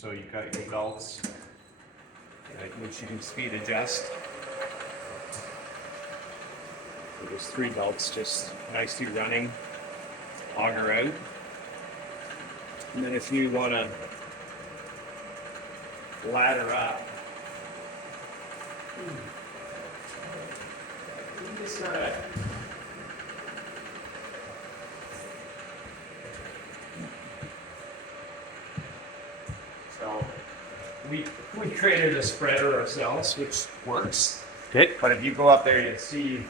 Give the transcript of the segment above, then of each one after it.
So you've got your belts, which you can speed adjust. So there's 3 belts just nicely running, auger out. And then if you want to ladder up, you just gotta so we created a spreader ourselves, which works. Okay. But if you go up there, you'll see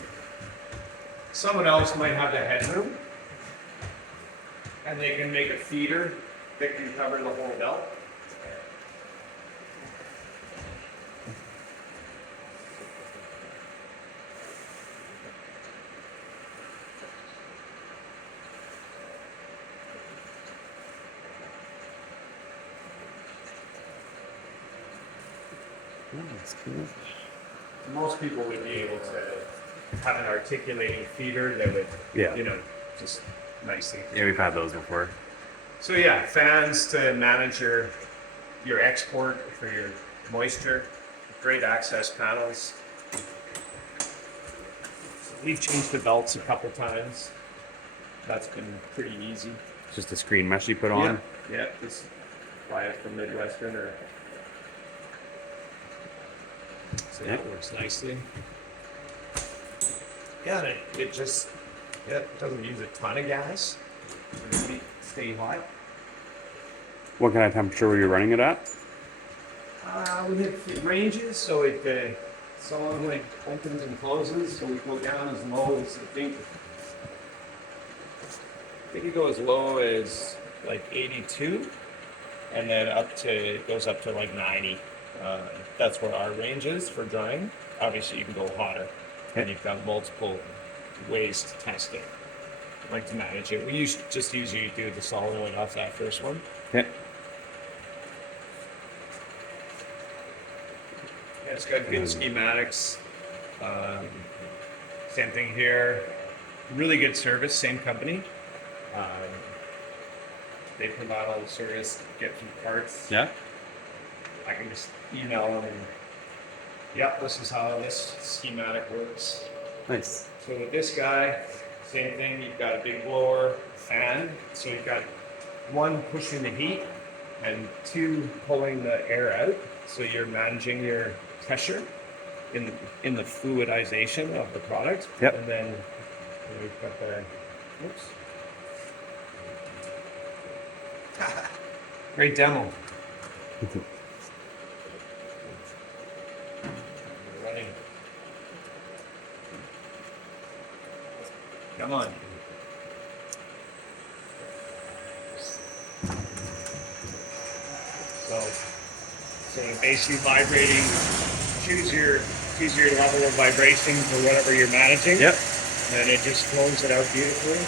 someone else might have the headroom, and they can make a feeder that can cover the whole belt. Oh, that's cool. Most people would be able to have an articulating feeder that would, Yeah. just nicely. Yeah, we've had those before. So yeah, fans to manage your export for your moisture, great access panels. So we've changed the belts a couple times. That's been pretty easy. It's just a screen mesh you put on. Yeah, just buy it from Midwestern or. So that works nicely. Yeah, and it just doesn't use a ton of gas. Really stay hot. What kind of temperature were you running it at? We hit ranges, so it solid opens and closes. So we go down as low as I think you go as low as like 82, and then it goes up to like 90. That's where our range is for drying. Obviously, you can go hotter, and you've got multiple ways to test it, like to manage it. We just usually do the solid one off that first one. Okay. Yeah, it's got good schematics. Same thing here. Really good service, same company. They provide all the service, get some parts. Yeah. I can just email them and, yep, this is how this schematic works. Nice. So with this guy, same thing, you've got a big blower, fan, so you've got 1 pushing the heat and 2 pulling the air out, so you're managing your pressure in the fluidization of the product. Yep. And then we've got the, oops. Great demo. Running. Come on. So you're basically vibrating. Choose your level of vibration for whatever you're managing. Yep. And it just flows it out beautifully.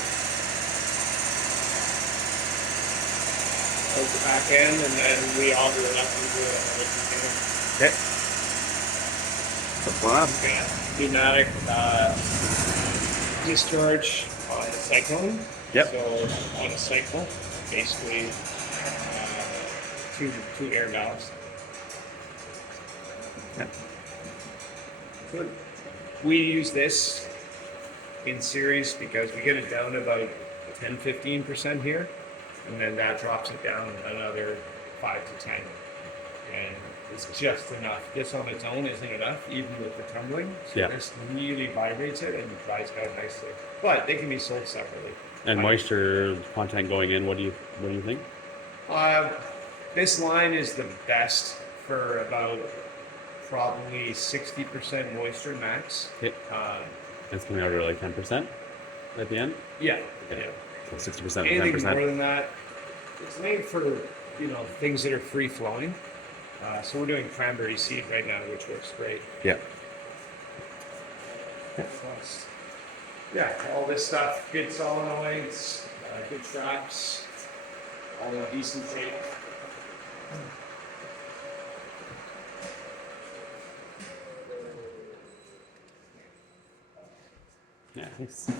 Close the back end, and then we auger it up into another container. Okay. Wow. Yeah. Pneumatic discharge on a cyclone. Yep. So on a cycle, basically two air valves. Yep. Good. We use this in series because we get it down to about 10-15% here, and then that drops it down another 5 to 10. And it's just enough. This on its own isn't enough, even with the tumbling. So this really vibrates it and dries it out nicely. But they can be sold separately. And moisture content going in, what do you think? This line is the best for about probably 60% moisture max. Okay. It's coming out to like 10% at the end? Yeah. So 60% Anything 10%. more than that, it's made for things that are free flowing. So we're doing cranberry seed right now, which works great. Yeah. Yeah, all this stuff, good solenoids, good straps, all in decent shape. Yeah, nice.